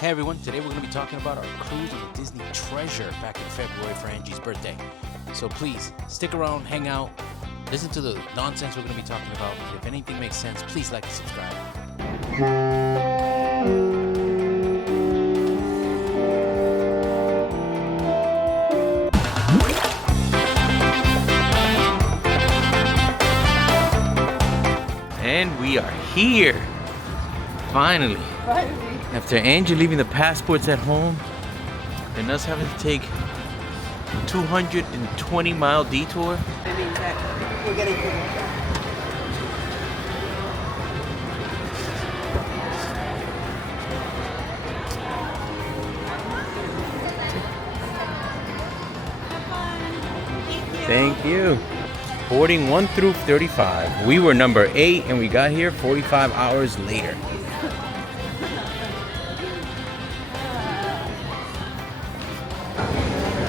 Hey everyone, today we're going to be talking about our cruise on the Disney Treasure back in February for Angie's birthday. So please, stick around, hang out, listen to the nonsense we're going to be talking about. And if anything makes sense, please like and subscribe. And we are here, finally. After Angie leaving the passports at home and us having to take a 220-mile detour. That means that we're getting good. Thank you. Boarding 1 through 35. We were number 8 and we got here 45 hours later.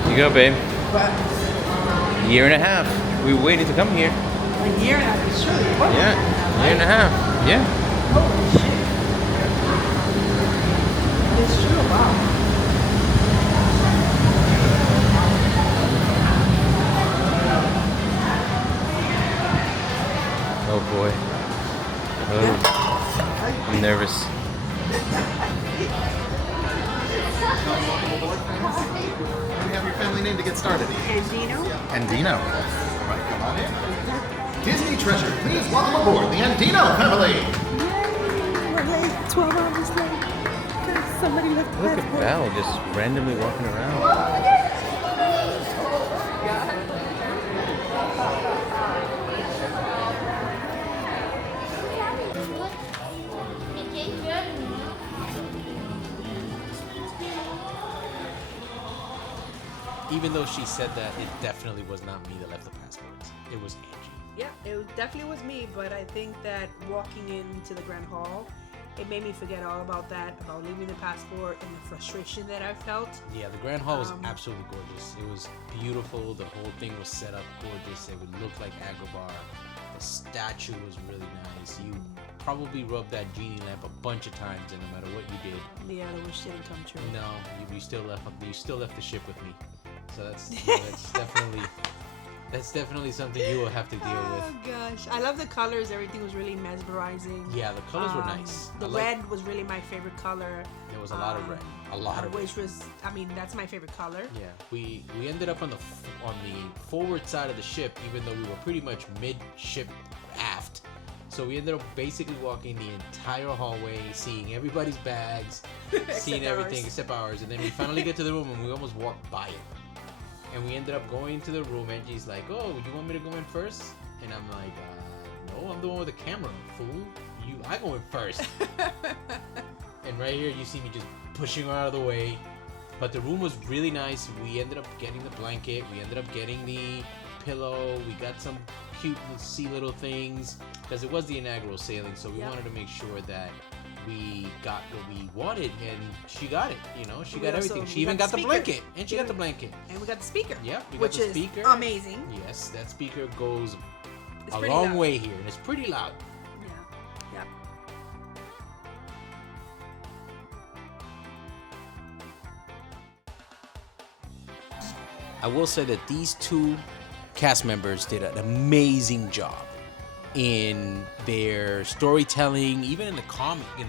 You go, babe. What? A year and a half. We were waiting to come here. A year and a half, it's true. What? Yeah, year and a half. Yeah. Holy shit. It's true, wow. Oh boy. Oh, I'm nervous. We have your family name to get started. Andino? Andino. All right, come on in. Disney Treasure, please welcome aboard the Andino family. We're late, 12 hours late. Because somebody left the Look at passport. Val just randomly walking around. Even though she said that, it definitely was not me that left the passports. It was Angie. Yeah, definitely was me, but I think that walking into the Grand Hall, it made me forget all about that, about leaving the passport and the frustration that I felt. Yeah, the Grand Hall was absolutely gorgeous. It was beautiful. The whole thing was set up gorgeous. It would look like Agrabah. The statue was really nice. You probably rubbed that genie lamp a bunch of times, and no matter what you did, Yeah, the wish didn't come true. no, you still left the ship with me. So that's definitely something you will have to deal with. Oh gosh, I love the colors. Everything was really mesmerizing. Yeah, the colors were nice. The red was really my favorite color. There was a lot of red. A lot of red. Which was, I mean, that's my favorite color. Yeah, we ended up on the forward side of the ship, even though we were pretty much mid-ship aft. So we ended up basically walking the entire hallway, seeing everybody's bags, seeing everything except ours. And then we finally get to the room and we almost walked by it. And we ended up going to the room. Angie's like, "Oh, would you want me to go in first?" And I'm like, "No, I'm the one with the camera, fool. I go in first." And right here, you see me just pushing her out of the way. But the room was really nice. We ended up getting the blanket. We ended up getting the pillow. We got some cute little things because it was the inaugural sailing. So we wanted to make sure that we got what we wanted, and she got it. You know, she got everything. She even got the blanket, and she got the blanket. And we got the speaker. Yep, we got which the speaker. Is amazing. Yes, that speaker goes It's a pretty long loud. way here, and it's pretty loud. Yeah. I will say that these two cast members did an amazing job in their storytelling, even in the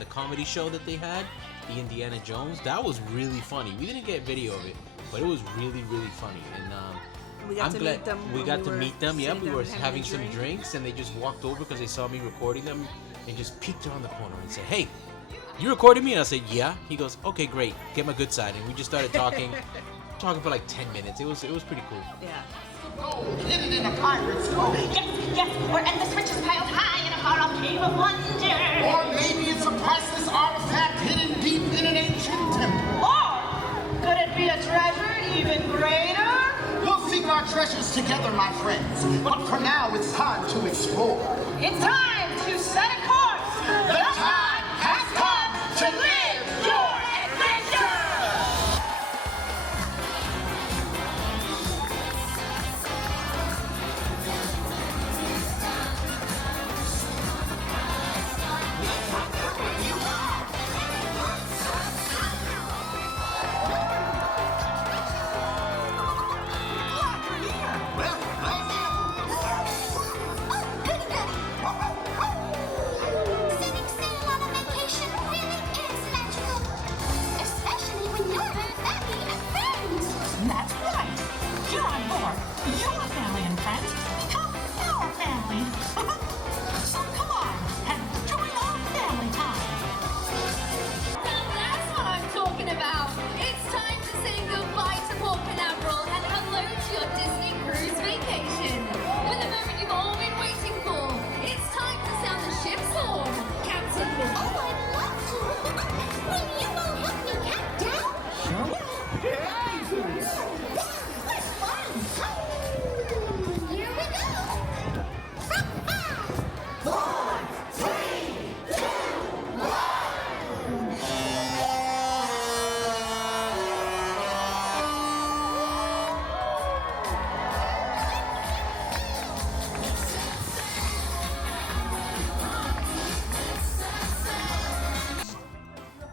comedy show that they had, the Indiana Jones. That was really funny. We didn't get video of it, but it was really, really funny. And We got I'm to glad meet them. we when got to were meet them. seeing Yep, we were them having a some drink. drinks, and they just walked over because they saw me recording them, and just peeked around the corner and said, "Hey, you recorded me?" And I said, "Yeah." He goes, "Okay, great. Get my good side." And we just started talking for like 10 minutes. It was pretty cool. Yeah. Gold hidden in a pirate's cove. Yes, where endless riches piled high in a far-off cave of wonder. Or maybe it's a priceless artifact hidden deep in an ancient temple. Or could it be a treasure even greater? We'll seek our treasures together, my friends. But for now, it's time to explore. It's time to set a course. The time has come to live your adventure.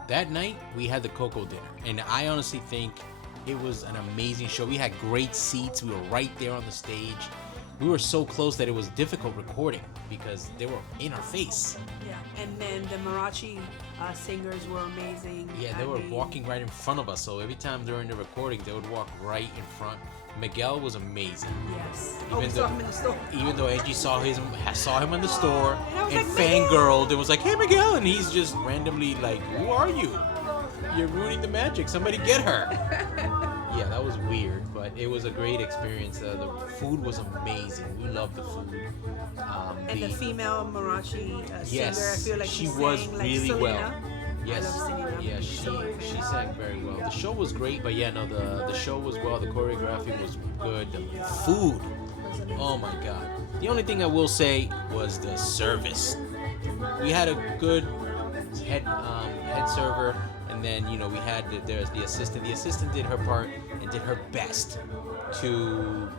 that night we had the Coco dinner, and I honestly think it was an amazing show. We had great seats. We were right there on the stage. We were so close that it was difficult recording because they were in our face. Yeah, and then the mariachi singers were amazing. Yeah, they were walking right in front of us. So every time during the recording, they would walk right in front. Miguel was amazing. Yes. Even saw him in the store. Even though Angie saw him in the store And I was and like, fangirled, it was like, "Hey, Miguel," and he's just randomly like, "Who are you? You're ruining the magic. Somebody get her." Yeah, that was weird, but it was a great experience. The food was amazing. We loved the food. And the female mariachi singer, yes, I feel like she sang was like really Selena. well. Yes, I love Selena. yeah, she sang very well. The show was great, but yeah, no, the show was well. The choreography was good. The food, oh my god. The only thing I will say was the service. We had a good head server, and then we had there's the assistant. The assistant did her part and did her best to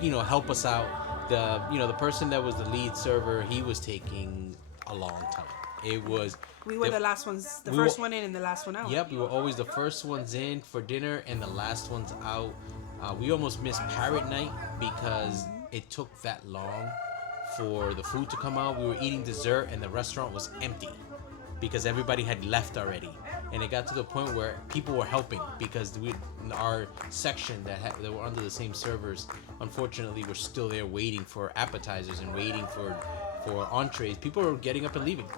help us out. The person that was the lead server, he was taking a long time. We were the last ones, the first one in and the last one out. Yep, we were always the first ones in for dinner and the last ones out. We almost missed Parrot Night because it took that long for the food to come out. We were eating dessert and the restaurant was empty because everybody had left already. And it got to the point where people were helping because our section that were under the same servers, unfortunately, were still there waiting for appetizers and waiting for entrees. People were getting up and leaving.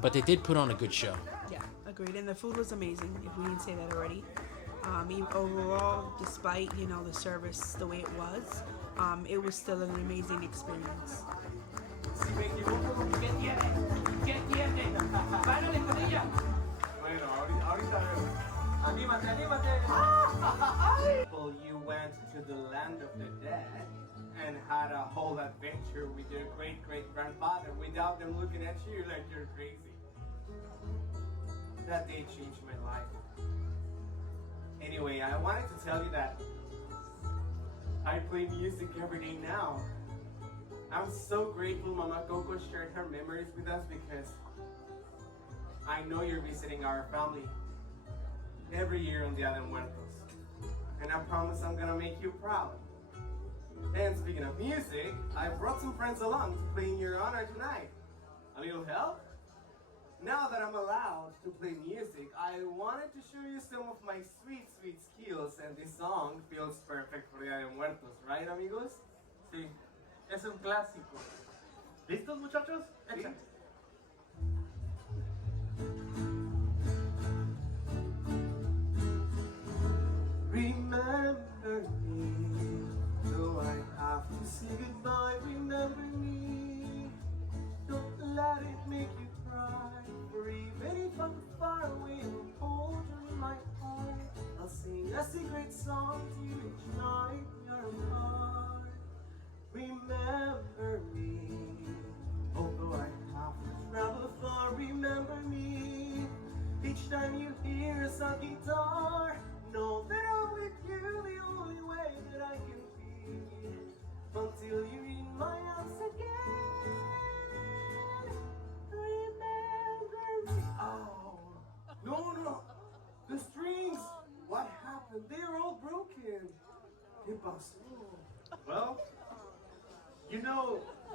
But they did put on a good show. Yeah, agreed. And the food was amazing, if we didn't say that already. Overall, despite, the service the way it was still an amazing experience. Well, you went to the land of the dead and had a whole adventure with your great-great-grandfather without them looking at you like you're crazy. That day changed my life. Anyway, I wanted to tell you that I play music every day now. I'm so grateful Mama Coco shared her memories with us because I know you're visiting our family every year on Dia de Muertos. And I promise I'm gonna make you proud. And speaking of music, I brought some friends along to play in your honor tonight. A little help? Now that I'm allowed to play music, I wanted to show you some of my sweet, sweet skills, and this song feels perfect for Dia de Muertos, right, amigos? Sí, es un clásico. ¿Listos, muchachos? Sí. Remember me, though I have to say goodbye. Remember me, don't let it make you cry. For even if I'm far away, I'll hold you in my heart. I'll sing a secret song to you each night you're apart. Remember me, although I have to travel far. Remember me, each time you hear a sad guitar. Know that I'm with you the only way that I can be, until you're in my arms again. Remember me. Oh, no, the strings. What happened? They're all broken. ¿Qué pasó? Well,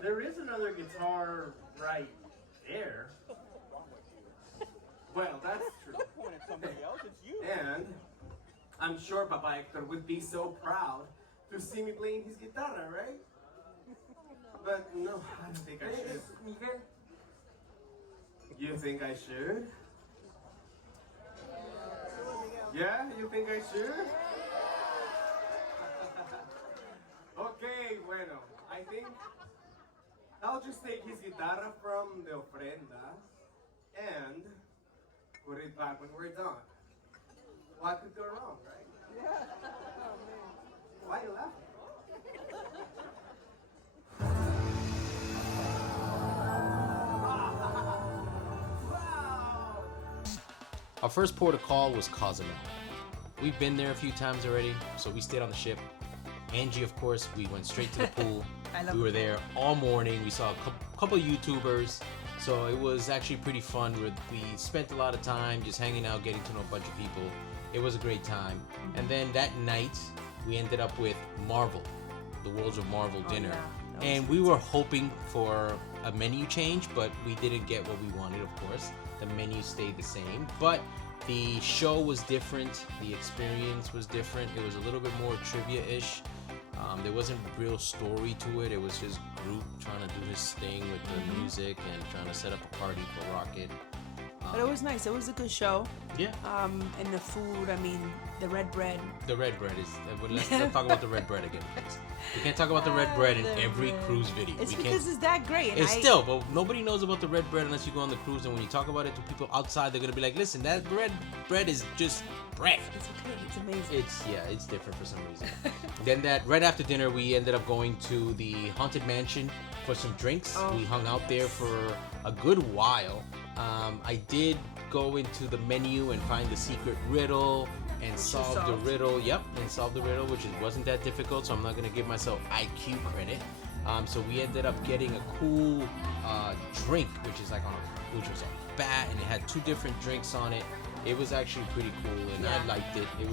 there is another guitar right there. Well, that's true. And I'm sure Papa Hector would be so proud to see me playing his guitar, right? But no, I don't think I should. Miguel. You think I should? Yeah, you think I should? Okay, bueno, I think I'll just take his guitarra from the ofrenda and put it back when we're done. What could go wrong, right? Yeah. Oh, man. Why are you laughing? Wow! Our first port of call was Cozumel. We've been there a few times already, so we stayed on the ship. Angie, of course, we went straight to the pool. We were there all morning. We saw a couple YouTubers. So it was actually pretty fun. We spent a lot of time just hanging out, getting to know a bunch of people. It was a great time. And then that night, we ended up with Marvel, the Worlds of Marvel dinner. Yeah, And we were hoping for a menu change, but we didn't get what we wanted, of course. The menu stayed the same, but the show was different. The experience was different. It was a little bit more trivia-ish. There wasn't real story to it. It was just Groot trying to do his thing with the music and trying to set up a party for Rocket. But it was nice. It was a good show. Yeah. And the food, I mean, the red bread. The red bread is. Let's talk about the red bread again, please. We can't talk about the red bread in every cruise video. It's we because it's that great. And It's still, but nobody knows about the red bread unless you go on the cruise. And when you talk about it to people outside, they're gonna be like, "Listen, that red bread is just bread." It's okay. It's amazing. It's different for some reason. Then that right after dinner, we ended up going to the Haunted Mansion for some drinks. Oh. We hung out there for a good while. I did go into the menu and find the secret riddle and solve the riddle. Yep, and solve the riddle, which wasn't that difficult. So I'm not gonna give myself IQ credit. So we ended up getting a cool drink, which was a bat, and it had 2 different drinks on it. It was actually pretty cool, and I liked it. It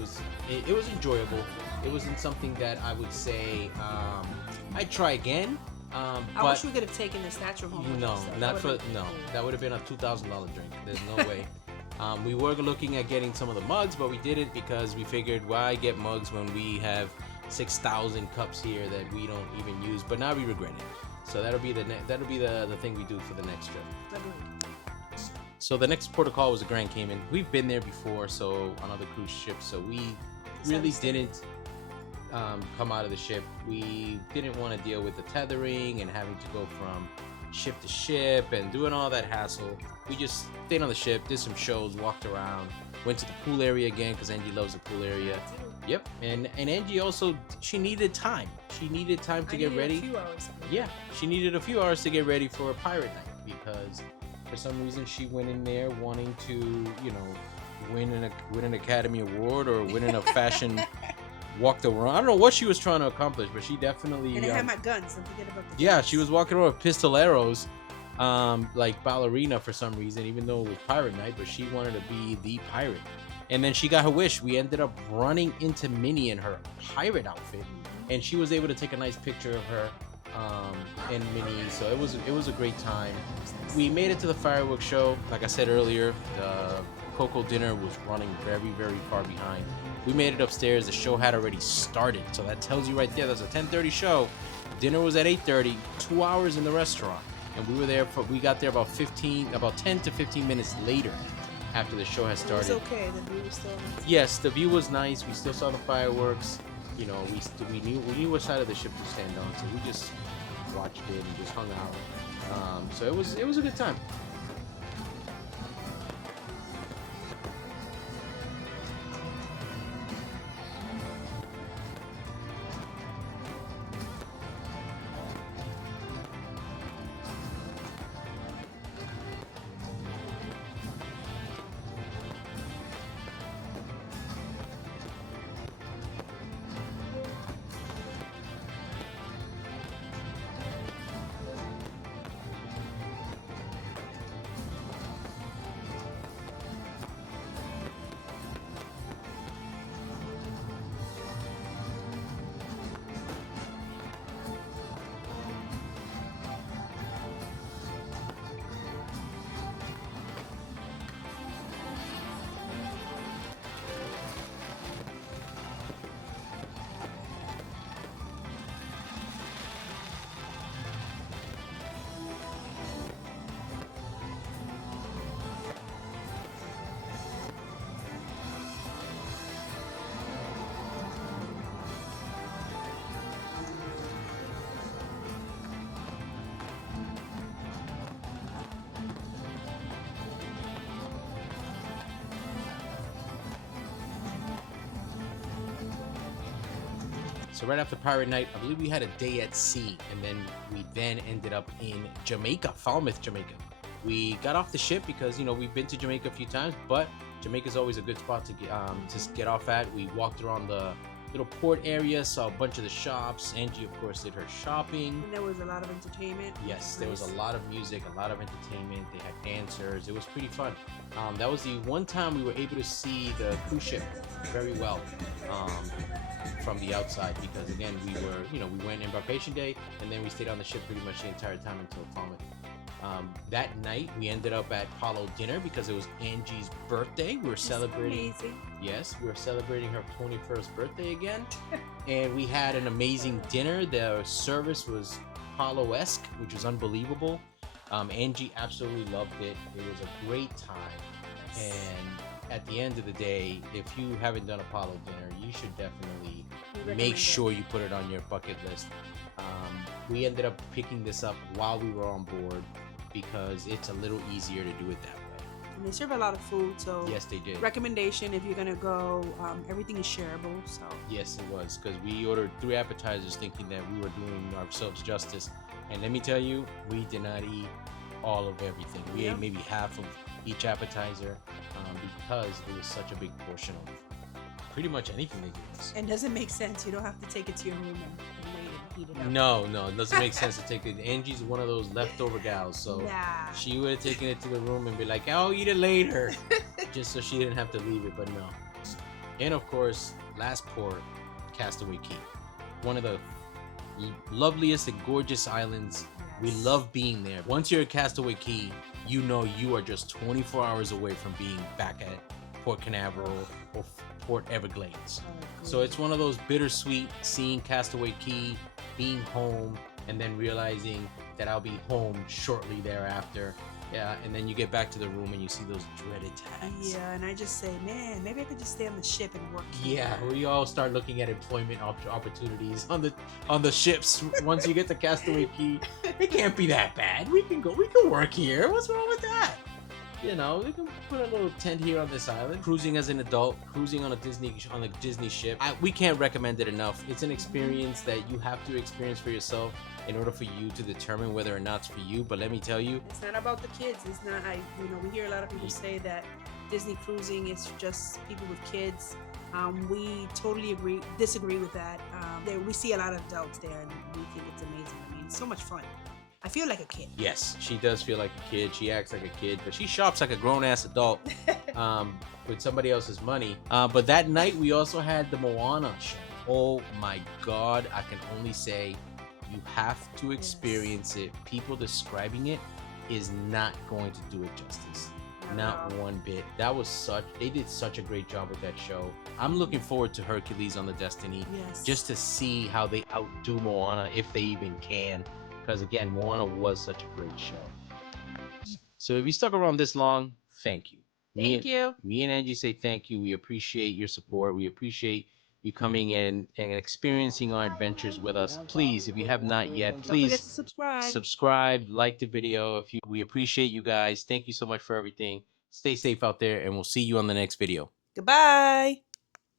was enjoyable. It wasn't something that I would say I'd try again. I wish we could have taken the statue home. No, not for no. That would have been a $2,000 drink. There's no way. We were looking at getting some of the mugs, but we didn't because we figured why get mugs when we have 6,000 cups here that we don't even use. But now we regret it. So that'll be the thing we do for the next trip. So the next port of call was the Grand Cayman. We've been there before, so on other cruise ships. So we really didn't come out of the ship. We didn't want to deal with the tethering and having to go from ship to ship and doing all that hassle. We just stayed on the ship, did some shows, walked around, went to the pool area again because Angie loves the pool area. Yep, and Angie also, she needed time. She needed time to get ready. A few hours. Yeah, she needed a few hours to get ready for a pirate night because for some reason she went in there wanting to, win an Academy Award or winning a fashion walk the world. I don't know what she was trying to accomplish, but she definitely. And I had my guns. Don't forget about the Yeah, guns. she was walking around with pistoleros, like ballerina for some reason, even though it was pirate night. But she wanted to be the pirate, and then she got her wish. We ended up running into Minnie in her pirate outfit, and she was able to take a nice picture of her and Minnie. So it was a great time. We made it to the fireworks show. Like I said earlier, the Coco dinner was running very, very far behind. We made it upstairs. The show had already started, so that tells you right there. There's a 10:30 show. Dinner was at 8:30. 2 hours in the restaurant, and we were there. We got there about 10 to 15 minutes later, after the show had started. It was okay. The view was still nice. Yes, the view was nice. We still saw the fireworks. We knew what side of the ship to stand on, so we just watched it and just hung out. So it was a good time. So right after Pirate Night, I believe we had a day at sea, and then we ended up in Jamaica, Falmouth, Jamaica. We got off the ship because we've been to Jamaica a few times, but Jamaica's always a good spot to get off at. We walked around the little port area, saw a bunch of the shops. Angie, of course, did her shopping. And there was a lot of entertainment. Yes, there was a lot of music, a lot of entertainment. They had dancers. It was pretty fun. That was the one time we were able to see the cruise ship very well from the outside, because again, we went embarkation day, and then we stayed on the ship pretty much the entire time until plummet. That night we ended up at Palo dinner because it was Angie's birthday. We were celebrating. Amazing. Yes, we were celebrating her 21st birthday again, and we had an amazing dinner. The service was Palo-esque, which was unbelievable. Angie absolutely loved it. It was a great time, and at the end of the day, if you haven't done a Palo dinner, you should definitely make sure you put it on your bucket list. We ended up picking this up while we were on board because it's a little easier to do it that way. And they serve a lot of food, so Yes, they did. recommendation if you're gonna go, everything is shareable. So Yes, it was, because we ordered 3 appetizers thinking that we were doing ourselves justice. And let me tell you, we did not eat all of everything. We ate maybe half of each appetizer because it was such a big portion of pretty much anything they gave us. and doesn't make sense. You don't have to take it to your room and wait and heat it up. No, it doesn't make sense to take it. Angie's one of those leftover gals, so Nah. she would have taken it to the room and be like, I'll eat it later, just so she didn't have to leave it, but no. And of course, last port, Castaway Key. One of the loveliest and gorgeous islands. We love being there. Once you're at Castaway Key, you know you are just 24 hours away from being back at Port Canaveral or Port Everglades. So it's one of those bittersweet, seeing Castaway Key, being home, and then realizing that I'll be home shortly thereafter. Yeah, and then you get back to the room and you see those dreaded tags. Yeah, and I just say, man, maybe I could just stay on the ship and work. Yeah, we all start looking at employment opportunities on the ships. Once you get to Castaway Key, it can't be that bad. We can work here. What's wrong with that? You know, we can put a little tent here on this island. Cruising as an adult, cruising on a Disney ship. We can't recommend it enough. It's an experience that you have to experience for yourself in order for you to determine whether or not it's for you. But let me tell you, It's not about the kids. It's not. We hear a lot of people say that Disney cruising is just people with kids. We totally disagree with that. We see a lot of adults there, and we think it's amazing. I mean, it's so much fun. I feel like a kid. yes, she does feel like a kid. She acts like a kid, but she shops like a grown-ass adult with somebody else's money. But that night, we also had the Moana show. Oh my God, I can only say you have to experience it. People describing it is not going to do it justice. Not one bit. They did such a great job with that show. I'm looking forward to Hercules on the Destiny. Yes. Just to see how they outdo Moana, if they even can. Because again, Moana was such a great show. So if you stuck around this long, thank you. Thank you. Me and Angie say thank you. We appreciate your support. We appreciate you coming in and experiencing our adventures with us. Please, if you have not yet, Don't forget please to subscribe, like the video. We appreciate you guys. Thank you so much for everything. Stay safe out there, and we'll see you on the next video. Goodbye.